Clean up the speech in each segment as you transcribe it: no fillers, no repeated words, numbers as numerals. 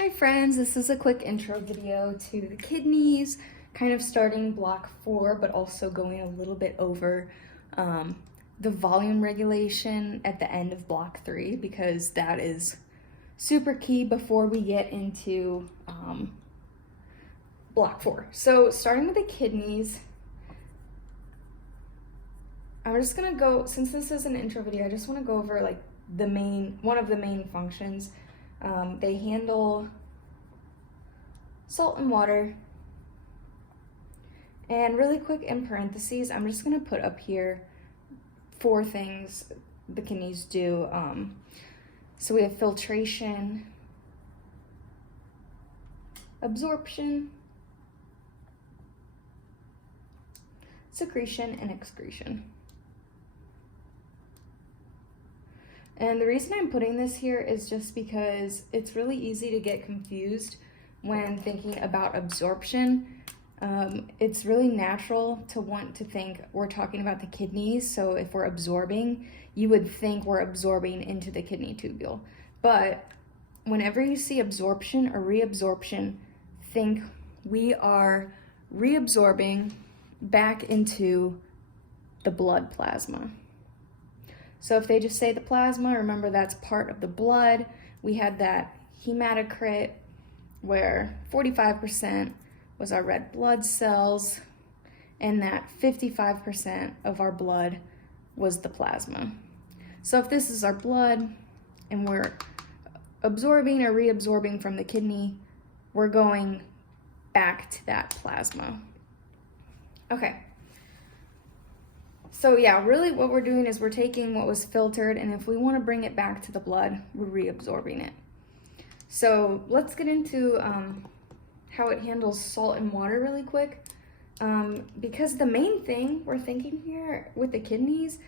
Hi friends, this is a quick intro video to the kidneys, kind of starting block 4, but also going a little bit over the volume regulation at the end of block 3, because that is super key before we get into block 4. So starting with the kidneys, I'm just gonna go, since this is an intro video, I just wanna go over like one of the main functions. They handle salt and water. And really quick in parentheses, I'm just gonna put up here 4 things the kidneys do. So we have filtration, absorption, secretion, and excretion. And the reason I'm putting this here is just because it's really easy to get confused when thinking about absorption. It's really natural to want to think we're talking about the kidneys. So if we're absorbing, you would think we're absorbing into the kidney tubule. But whenever you see absorption or reabsorption, think we are reabsorbing back into the blood plasma. So if they just say the plasma, remember that's part of the blood. We had that hematocrit where 45% was our red blood cells and that 55% of our blood was the plasma. So if this is our blood and we're absorbing or reabsorbing from the kidney, we're going back to that plasma. Okay. So yeah, really what we're doing is we're taking what was filtered, and if we want to bring it back to the blood, we're reabsorbing it. So let's get into how it handles salt and water really quick. Because the main thing we're thinking here with the kidneys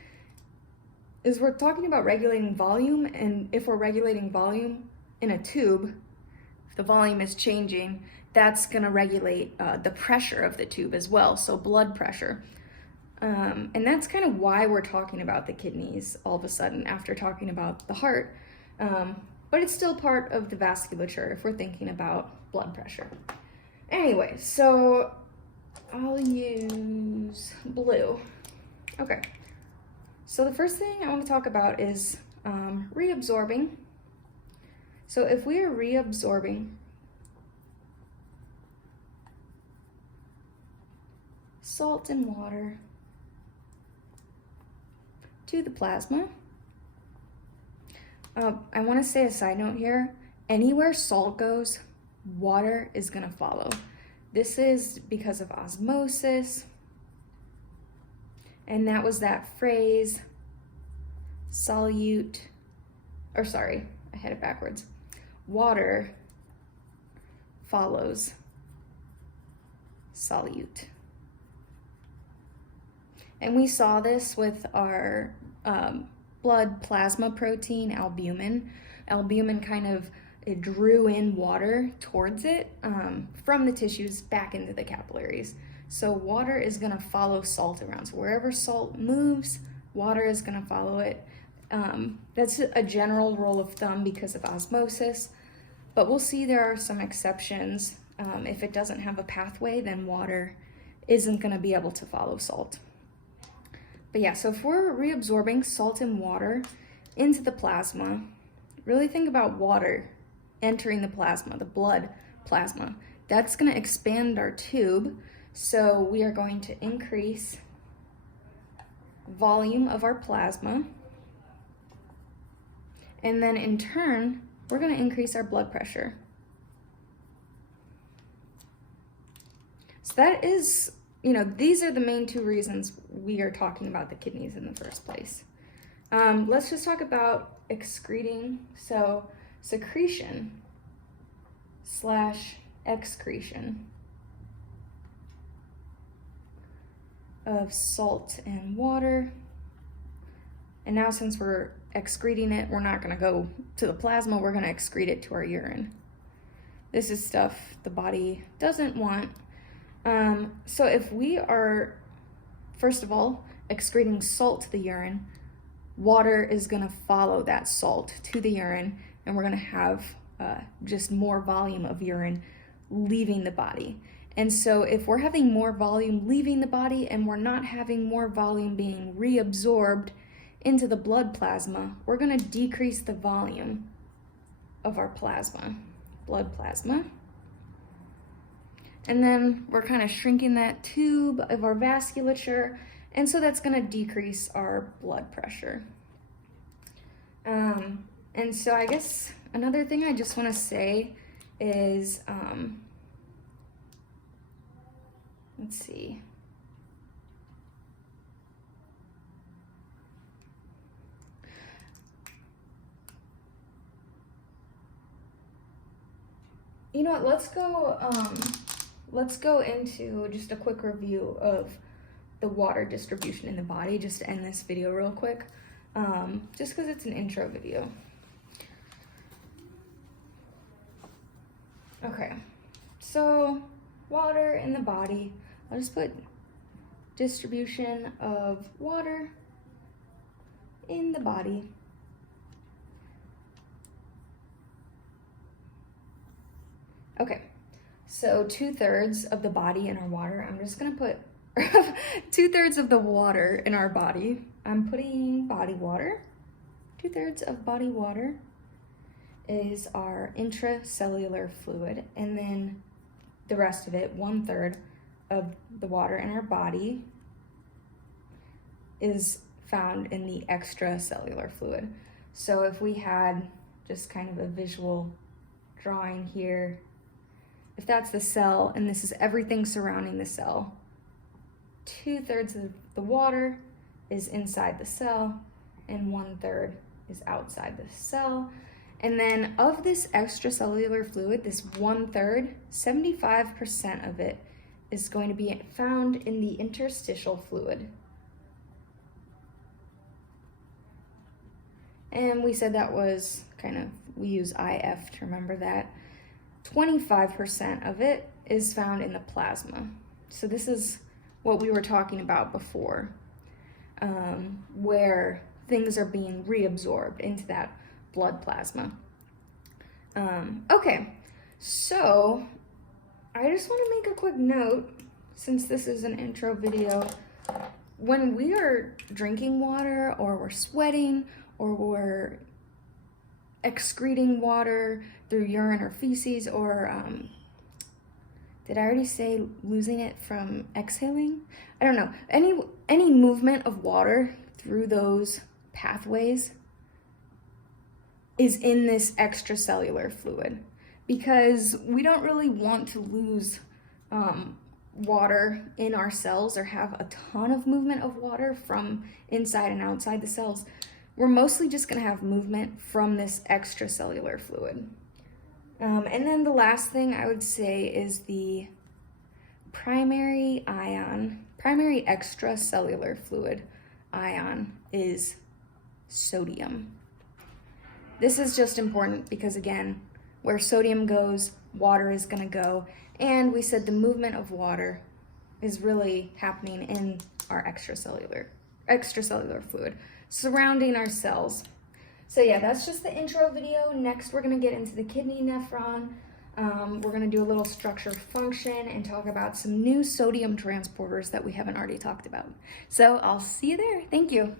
is we're talking about regulating volume, and if we're regulating volume in a tube, if the volume is changing, that's going to regulate the pressure of the tube as well, so blood pressure. And that's kind of why we're talking about the kidneys all of a sudden after talking about the heart. But it's still part of the vasculature if we're thinking about blood pressure. Anyway, so I'll use blue. Okay, so the first thing I want to talk about is reabsorbing. So if we are reabsorbing salt and water to the plasma, I want to say a side note here. Anywhere salt goes, water is going to follow. This is because of osmosis. And that was that phrase, solute, or sorry, I had it backwards. Water follows solute. And we saw this with our blood plasma protein, albumin. Albumin kind of drew in water towards it from the tissues back into the capillaries. So water is going to follow salt around. So wherever salt moves, water is going to follow it. That's a general rule of thumb because of osmosis, but we'll see there are some exceptions. If it doesn't have a pathway, then water isn't going to be able to follow salt. But yeah, so if we're reabsorbing salt and water into the plasma, really think about water entering the plasma, the blood plasma. That's going to expand our tube, so we are going to increase volume of our plasma, and then in turn, we're going to increase our blood pressure. So that is, these are the main 2 reasons we are talking about the kidneys in the first place. Let's just talk about excreting. So secretion / excretion of salt and water. And now since we're excreting it, we're not going to go to the plasma, we're going to excrete it to our urine. This is stuff the body doesn't want. So if we are, first of all, excreting salt to the urine, water is going to follow that salt to the urine, and we're going to have just more volume of urine leaving the body. And so if we're having more volume leaving the body and we're not having more volume being reabsorbed into the blood plasma, we're going to decrease the volume of our blood plasma. And then we're kind of shrinking that tube of our vasculature, and so that's going to decrease our blood pressure. And so I guess another thing I just want to say is, let's see. You know what, let's go into just a quick review of the water distribution in the body, just to end this video real quick, just because it's an intro video. Okay, so water in the body, I'll just put distribution of water in the body. Okay, so 2/3 of the body in our water, I'm just gonna put 2/3 of the water in our body. I'm putting body water. 2/3 of body water is our intracellular fluid, and then the rest of it, 1/3 of the water in our body, is found in the extracellular fluid. So if we had just kind of a visual drawing here, if that's the cell and this is everything surrounding the cell, 2/3 of the water is inside the cell and 1/3 is outside the cell. And then of this extracellular fluid, this 1/3, 75% of it is going to be found in the interstitial fluid. And we said that was we use IF to remember that. 25% of it is found in the plasma. So this is what we were talking about before, where things are being reabsorbed into that blood plasma. Okay, so I just want to make a quick note, since this is an intro video. When we are drinking water, or we're sweating, or we're excreting water through urine or feces, or did I already say losing it from exhaling? I don't know. Any movement of water through those pathways is in this extracellular fluid, because we don't really want to lose water in our cells or have a ton of movement of water from inside and outside the cells. We're mostly just going to have movement from this extracellular fluid. And then the last thing I would say is the primary extracellular fluid ion is sodium. This is just important because, again, where sodium goes, water is going to go. And we said the movement of water is really happening in our extracellular fluid surrounding our cells. So yeah, that's just the intro video. Next, we're going to get into the kidney nephron. We're going to do a little structure function and talk about some new sodium transporters that we haven't already talked about. So I'll see you there. Thank you.